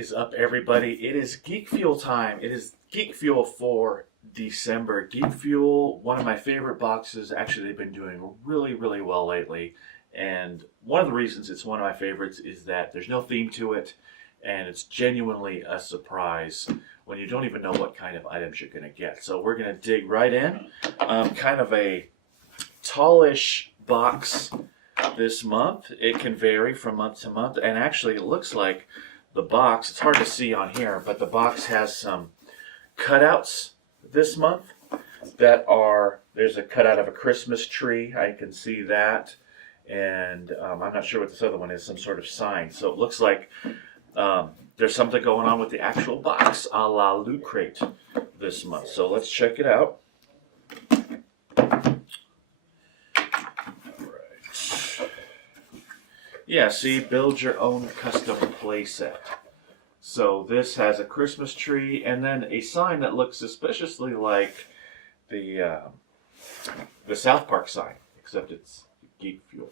is up, everybody? It is Geek Fuel time. It is Geek Fuel for December. Geek Fuel, one of my favorite boxes. Actually, they've been doing really, really well lately. And one of the reasons it's one of my favorites is that there's no theme to it, and it's genuinely a surprise when you don't even know what kind of items you're going to get. So we're going to dig right in. Kind of a tallish box this month. It can vary from month to month, and actually it looks like the box, it's hard to see on here, but the box has some cutouts this month that are, there's a cutout of a Christmas tree, I can see that, and I'm not sure what this other one is, some sort of sign. So it looks like there's something going on with the actual box, a la Loot Crate this month. So let's check it out. Yeah, see, build your own custom playset. So this has a Christmas tree and then a sign that looks suspiciously like the South Park sign, except it's Geek Fuel.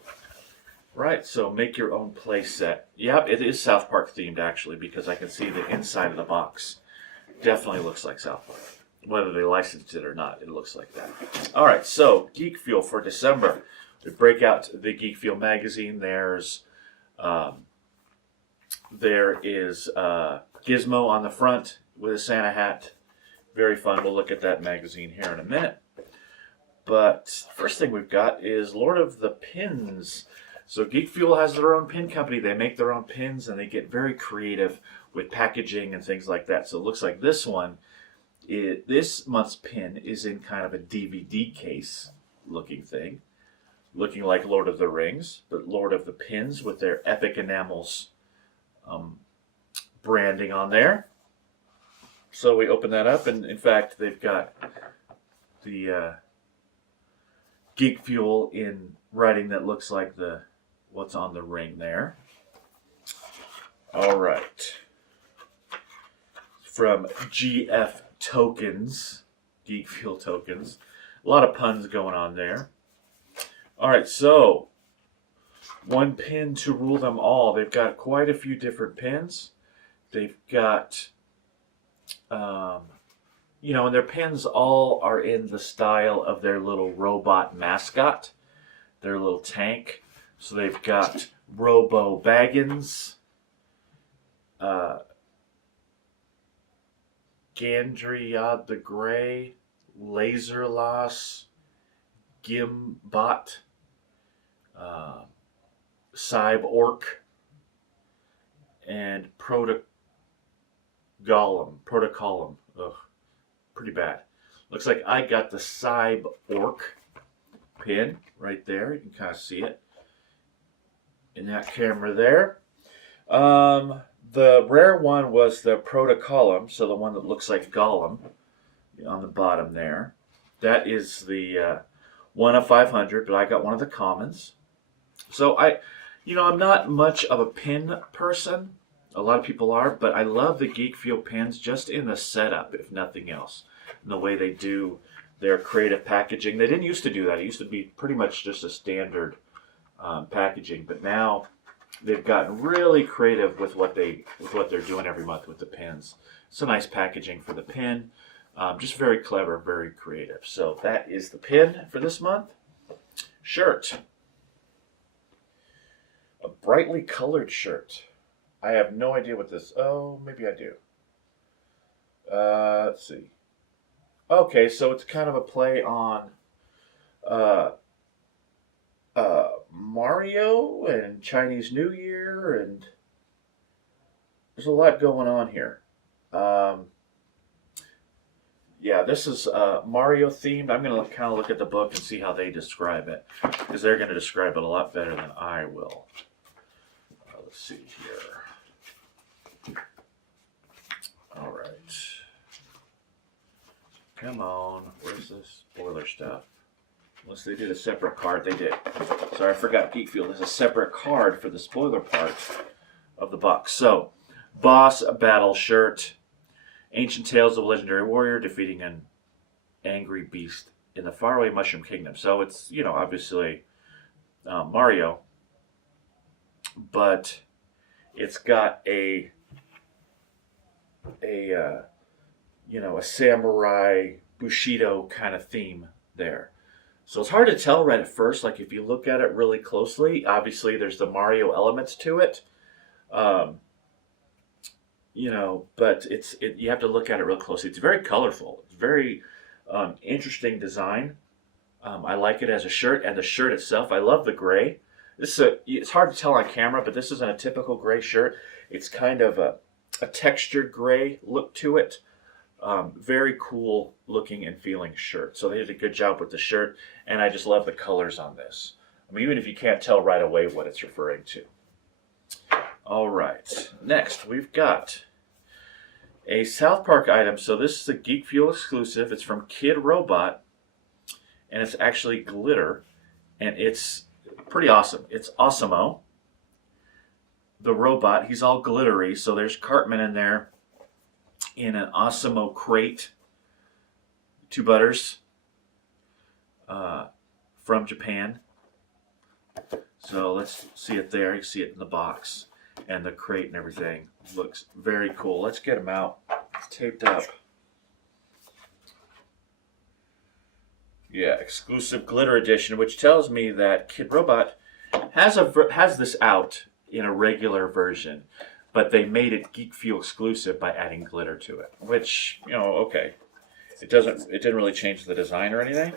Right, so make your own playset. Yep, it is South Park themed actually, because I can see the inside of the box. Definitely looks like South Park. Whether they licensed it or not, it looks like that. All right, so Geek Fuel for December. We break out the Geek Fuel magazine. There is Gizmo on the front with a Santa hat. Very fun. We'll look at that magazine here in a minute. But first thing we've got is Lord of the Pins. So Geek Fuel has their own pin company. They make their own pins, and they get very creative with packaging and things like that. So it looks like this one, this month's pin is in kind of a DVD case looking thing, looking like Lord of the Rings, but Lord of the Pins with their Epic Enamels branding on there. So we open that up, and in fact, they've got the Geek Fuel in writing that looks like what's on the ring there. All right. From GF Tokens, Geek Fuel Tokens. A lot of puns going on there. All right, so one pin to rule them all. They've got quite a few different pins. They've got, and their pins all are in the style of their little robot mascot, their little tank. So they've got Robo Baggins, Gandriad the Grey, Laser Loss, Gimbot, Cyborg, and Protocolum. Ugh, pretty bad. Looks like I got the Cyborg pin right there. You can kind of see it in that camera there. The rare one was the Protocolum, so the one that looks like Gollum on the bottom there. That is the 1 of 500, but I got one of the commons. So I'm not much of a pin person. A lot of people are, but I love the Geek Fuel pins just in the setup, if nothing else. And the way they do their creative packaging. They didn't used to do that. It used to be pretty much just a standard packaging, but now they've gotten really creative with what they're doing every month with the pins. It's a nice packaging for the pin. Just very clever, very creative. So that is the pin for this month. Shirt. A brightly colored shirt. I have no idea what this... Oh, maybe I do. Let's see. Okay, so it's kind of a play on Mario and Chinese New Year, and there's a lot going on here. Yeah, this is Mario themed. I'm going to kind of look at the book and see how they describe it, because they're going to describe it a lot better than I will. Let's see here. All right. Come on. Where's this spoiler stuff? Unless they did a separate card. They did. Sorry, I forgot Geek Fuel. There's a separate card for the spoiler part of the box. So, Boss Battle Shirt. Ancient tales of a legendary warrior defeating an angry beast in the faraway Mushroom Kingdom. So it's, obviously Mario, but it's got a a samurai Bushido kind of theme there. So it's hard to tell right at first. Like if you look at it really closely, obviously there's the Mario elements to it. Um, but you have to look at it real closely. It's very colorful. It's very interesting design. I like it as a shirt, and the shirt itself. I love the gray. It's hard to tell on camera, but this isn't a typical gray shirt. It's kind of a textured gray look to it. Very cool looking and feeling shirt. So they did a good job with the shirt, and I just love the colors on this. I mean, even if you can't tell right away what it's referring to. All right, next we've got a South Park item. So this is a Geek Fuel exclusive. It's from Kid Robot, and it's actually glitter, and it's pretty awesome. It's Awesemo, the robot. He's all glittery. So there's Cartman in there in an Awesemo crate. Two Butters from Japan. So let's see it there. You see it in the box. And the crate and everything looks very cool. Let's get him out. It's taped up. Yeah, exclusive glitter edition, which tells me that Kid Robot has this out in a regular version, but they made it Geek Fuel exclusive by adding glitter to it. Which, okay, it didn't really change the design or anything.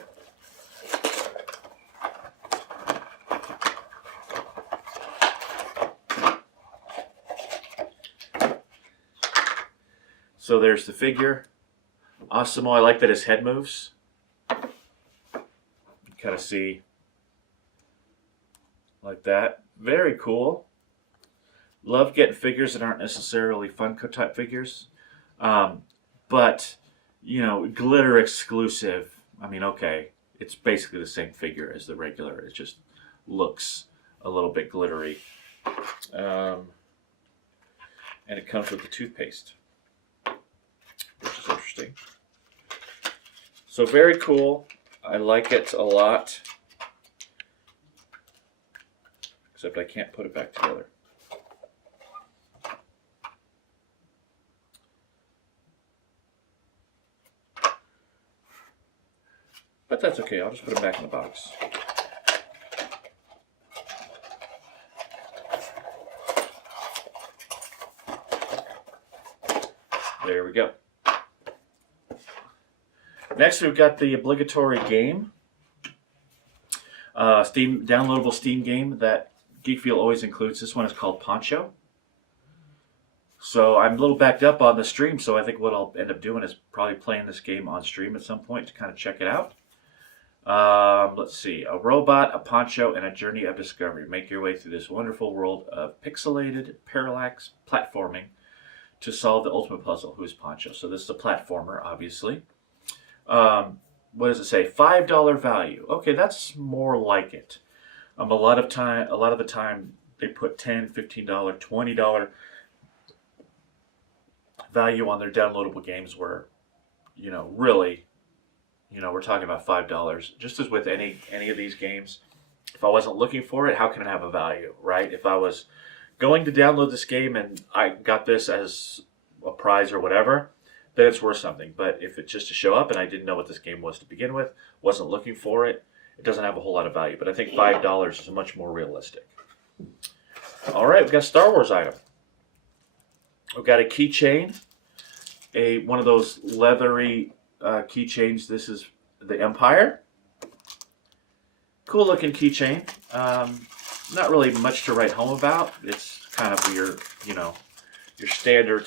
So there's the figure. Awesemo. I like that his head moves. You kind of see like that. Very cool. Love getting figures that aren't necessarily Funko type figures. But, glitter exclusive. I mean, okay, it's basically the same figure as the regular. It just looks a little bit glittery. And it comes with the toothpaste, which is interesting. So very cool. I like it a lot. Except I can't put it back together. But that's okay. I'll just put it back in the box. There we go. Next, we've got the obligatory game. Downloadable Steam game that Geek Fuel always includes. This one is called Poncho. So I'm a little backed up on the stream, so I think what I'll end up doing is probably playing this game on stream at some point to kind of check it out. Let's see. A robot, a poncho, and a journey of discovery. Make your way through this wonderful world of pixelated parallax platforming to solve the ultimate puzzle. Who's Poncho? So this is a platformer, obviously. What does it say? $5 value. Okay, that's more like it. A lot of the time they put $10, $15, $20 value on their downloadable games where, really, we're talking about $5. Just as with any of these games, if I wasn't looking for it, how can it have a value, right? If I was going to download this game and I got this as a prize or whatever, then it's worth something. But if it's just to show up and I didn't know what this game was to begin with, wasn't looking for it, it doesn't have a whole lot of value. But I think $5 is much more realistic. All right, we've got a Star Wars item. We've got a keychain, one of those leathery keychains. This is the Empire. Cool looking keychain. Not really much to write home about. It's kind of your standard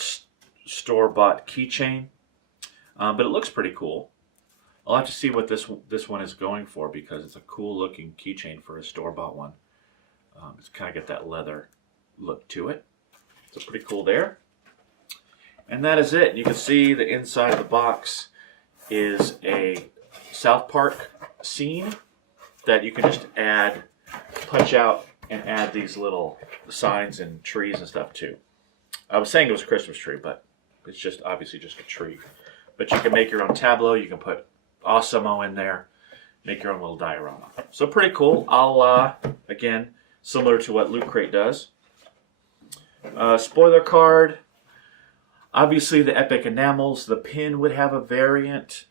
store-bought keychain, but it looks pretty cool. I'll have to see what this one is going for because it's a cool looking keychain for a store-bought one. It's kind of got that leather look to it. So pretty cool there. And that is it. You can see the inside of the box is a South Park scene that you can just punch out and add these little signs and trees and stuff too. I was saying it was a Christmas tree, but it's just obviously just a tree. But you can make your own tableau. You can put Awesemo in there. Make your own little diorama. So pretty cool. I'll, again, similar to what Loot Crate does. Spoiler card. Obviously, the Epic Enamels, the pin would have a variant.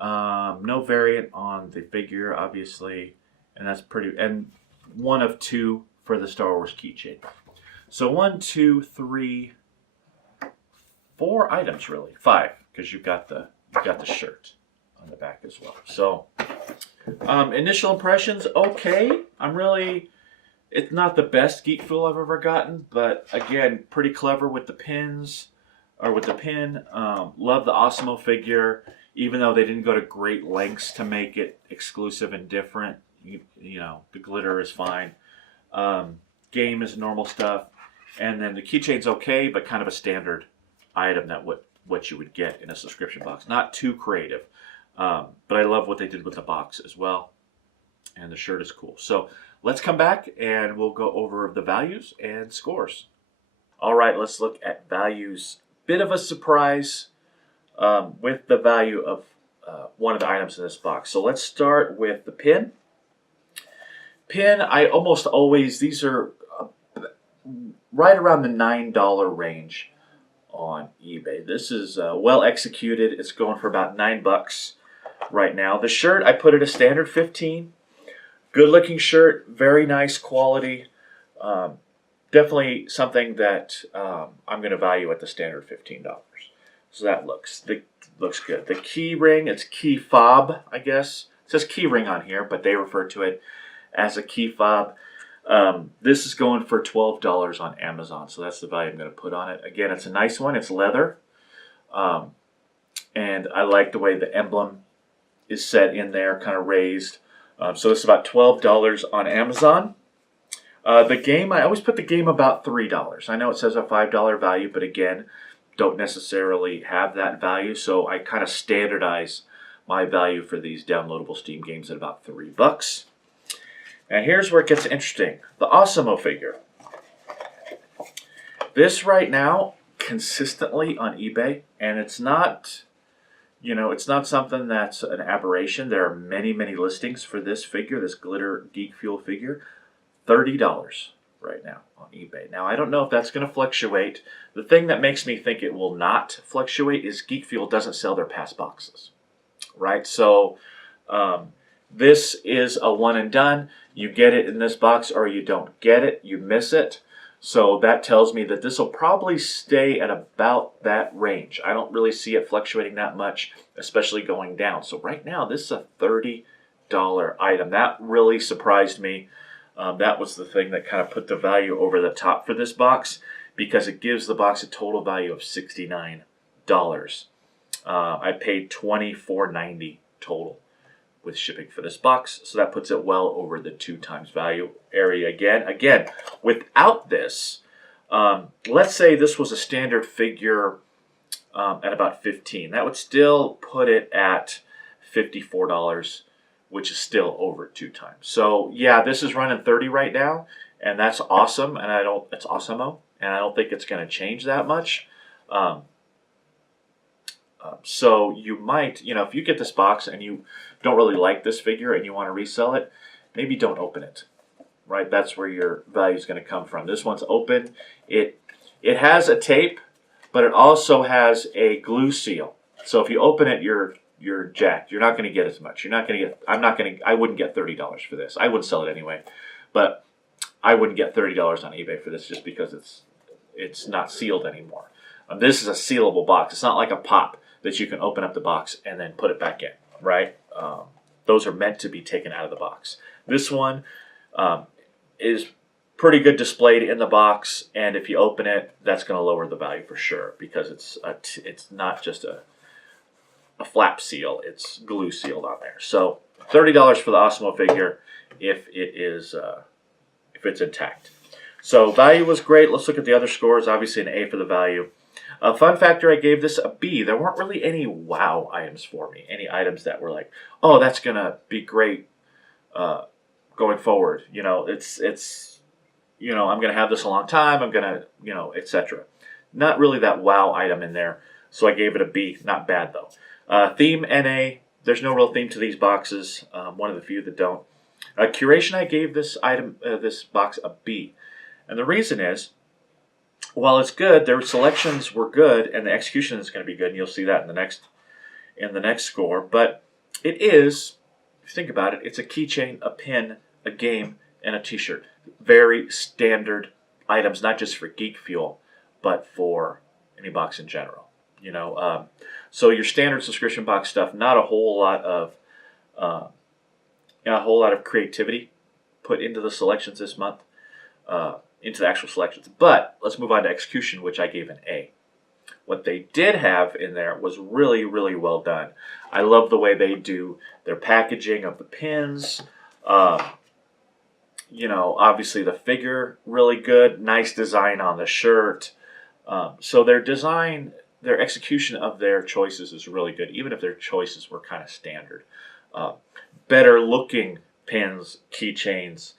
No variant on the figure, obviously, and that's pretty. And one of two for the Star Wars keychain. So 1, 2, 3, 4 items really, 5, because you've got the shirt on the back as well. So initial impressions, okay. It's not the best Geek Fuel I've ever gotten, but again, pretty clever with the pins, or with the pin. Love the Osmo figure, even though they didn't go to great lengths to make it exclusive and different. You know, the glitter is fine. Game is normal stuff. And then the keychain's okay, but kind of a standard item that what you would get in a subscription box. Not too creative, but I love what they did with the box as well. And the shirt is cool. So let's come back and we'll go over the values and scores. All right, let's look at values. Bit of a surprise with the value of one of the items in this box. So let's start with the pin. Pin, I almost always, these are right around the $9 range on eBay. This is well executed. It's going for about $9 right now. The shirt, I put it a standard 15. Good looking shirt, very nice quality. Definitely something that I'm going to value at the standard $15. So that looks good. The key ring, it's key fob, I guess. It says key ring on here, but they refer to it as a key fob. This is going for $12 on Amazon, so that's the value I'm going to put on it. Again, it's a nice one. It's leather, and I like the way the emblem is set in there, kind of raised. So it's about $12 on Amazon. The game, I always put the game about $3. I know it says a $5 value, but again, don't necessarily have that value, so I kind of standardize my value for these downloadable Steam games at about $3. And here's where it gets interesting. The Osmo figure. This right now, consistently on eBay, and it's not, it's not something that's an aberration. There are many, many listings for this figure, this glitter Geek Fuel figure. $30 right now on eBay. Now, I don't know if that's going to fluctuate. The thing that makes me think it will not fluctuate is Geek Fuel doesn't sell their past boxes, right? So, this is a one and done. You get it in this box or you don't get it. You miss it. So that tells me that this will probably stay at about that range. I don't really see it fluctuating that much, especially going down. So right now, this is a $30 item. That really surprised me. That was the thing that kind of put the value over the top for this box, because it gives the box a total value of $69. I paid $24.90 total with shipping for this box, so that puts it well over the 2 times value area again. Without this, let's say this was a standard figure at about $15. That would still put it at $54, which is still over 2 times. So yeah, this is running 30 right now, and that's awesome. And it's awesome-o, and I don't think it's going to change that much. So you might, if you get this box and you don't really like this figure and you want to resell it, maybe don't open it, right? That's where your value is going to come from. This one's open. It has a tape, but it also has a glue seal. So if you open it, you're jacked. You're not going to get as much. You're not going to get. I wouldn't get $30 for this. I would sell it anyway, but I wouldn't get $30 on eBay for this just because it's not sealed anymore. This is a sealable box. It's not like a pop that you can open up the box and then put it back in, right? Those are meant to be taken out of the box. This one is pretty good displayed in the box, and if you open it, that's going to lower the value for sure, because it's not just a flap seal, it's glue sealed on there. So $30 for the Osmo figure if it's intact. So value was great. Let's look at the other scores. Obviously an A for the value. Fun factor, I gave this a B. There weren't really any wow items for me. Any items that were like, oh, that's going to be great going forward. It's I'm going to have this a long time. I'm going to, etc. Not really that wow item in there. So I gave it a B. Not bad, though. Theme, NA. There's no real theme to these boxes. One of the few that don't. Curation, I gave this box a B. And the reason is, while it's good, their selections were good, and the execution is going to be good, and you'll see that in the next score. But it is, if you think about it, it's a keychain, a pin, a game, and a T-shirt. Very standard items, not just for Geek Fuel, but for any box in general. So your standard subscription box stuff, not a whole lot of creativity put into the selections this month, into the actual selections. But let's move on to execution, which I gave an A. What they did have in there was really, really well done. I love the way they do their packaging of the pins. Obviously the figure, really good. Nice design on the shirt. So their design, their execution of their choices is really good, even if their choices were kind of standard. Better looking pins, keychains,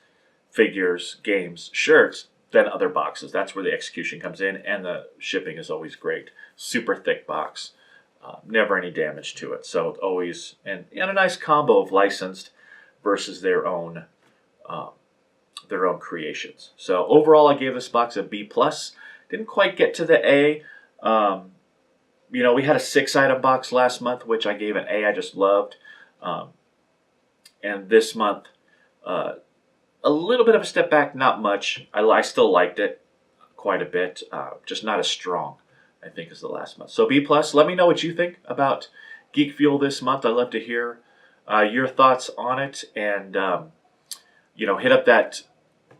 figures, games, shirts than other boxes. That's where the execution comes in, and the shipping is always great. Super thick box, never any damage to it. So always, and a nice combo of licensed versus their own creations. So overall, I gave this box a B+. Didn't quite get to the A. We had a 6-item box last month, which I gave an A. I just loved. And this month, a little bit of a step back, not much. I still liked it quite a bit, just not as strong, I think, as the last month. So B+. Let me know what you think about Geek Fuel this month. I'd love to hear your thoughts on it, and hit up that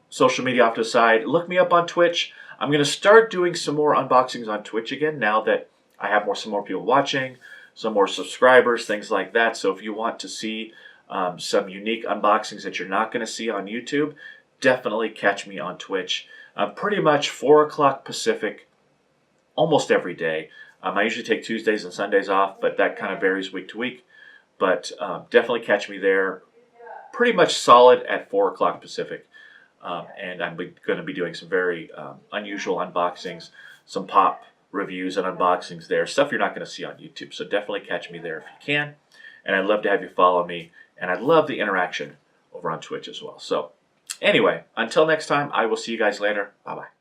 social media off to the side. Look me up on Twitch. I'm going to start doing some more unboxings on Twitch again now that I have some more people watching, some more subscribers, things like that. So if you want to see some unique unboxings that you're not going to see on YouTube, definitely catch me on Twitch. Pretty much 4 o'clock Pacific almost every day. I usually take Tuesdays and Sundays off, but that kind of varies week to week. But definitely catch me there pretty much solid at 4 o'clock Pacific. And I'm going to be doing some very unusual unboxings, some pop reviews and unboxings there, stuff you're not going to see on YouTube. So definitely catch me there if you can. And I'd love to have you follow me. And I'd love the interaction over on Twitch as well. So anyway, until next time, I will see you guys later. Bye-bye.